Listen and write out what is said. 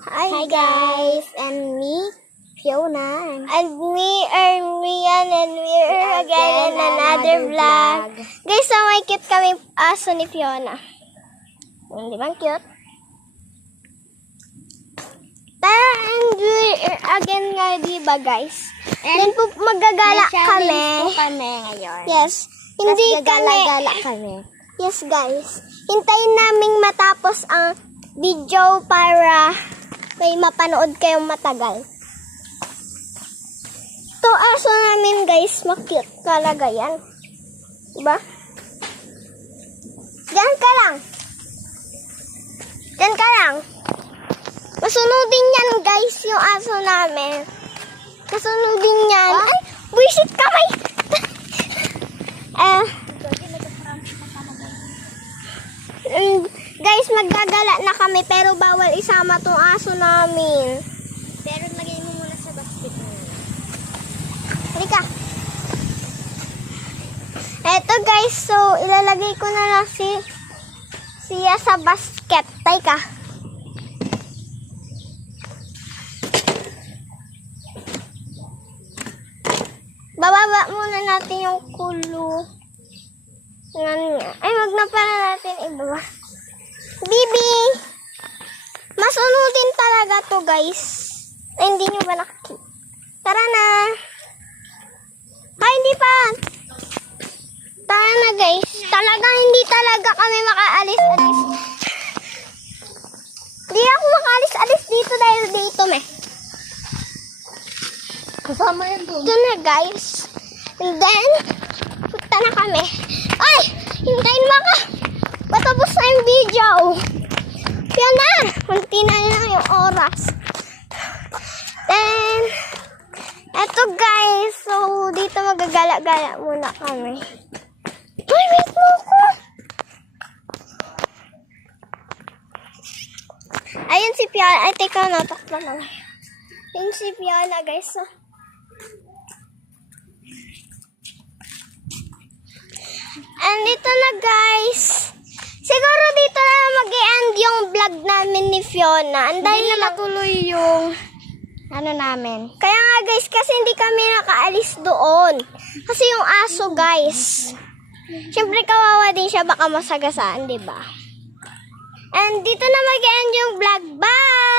Hi guys, and me, Fiona. And me, Ermian, and we're again in another vlog. Guys, so may cute kami aso ni Fiona. Di ba cute? And we're again nga, di ba guys? Then po magagala kami. Ngayon. Yes, hindi Gagala kami. Yes guys, hintayin naming matapos ang video para may mapanood kayong matagal. Ito aso namin guys, makute talaga yan. Diba? Diyan ka lang. Diyan ka lang. Masunodin yan guys yung aso namin. Masunodin yan. Ay, buisit kamay. Guys, maggagala na kami pero bawal isama tong aso namin. Pero lagay mo muna sa basket mo. Halika. Eto guys, so ilalagay ko na lang siya sa basket. Teka. Bababa muna natin yung kulo. Ay, wag na pala natin ibaba. Bibi! Masunodin talaga to guys. Ay, hindi nyo ba nakikita? Tara na! Ay, hindi pa! Tara na guys. Talagang hindi talaga kami makaalis-alis. Hindi ako makaalis-alis dito dahil dito meh. Kasama yan doon. Ito na guys. And then, punta na kami. Ay! Hintayin mo ka! Patapos na yung video. Yan na! Kunti na lang yung oras. Then, eto guys. So, dito magagala-gala muna kami. Ay, wait mo ko! Ayun si Fiona. Ay, teka, natakpa lang. Ayun si Fiona guys. So, and dito na guys. Siguro dito na mag-i-end yung vlog namin ni Fiona. And dahil na matuloy yung Ano namin? kaya nga guys, kasi hindi kami nakaalis doon. Kasi yung aso guys. Siyempre kawawa din siya, baka masagasaan, di ba? And dito na mag-i-end yung vlog. Bye!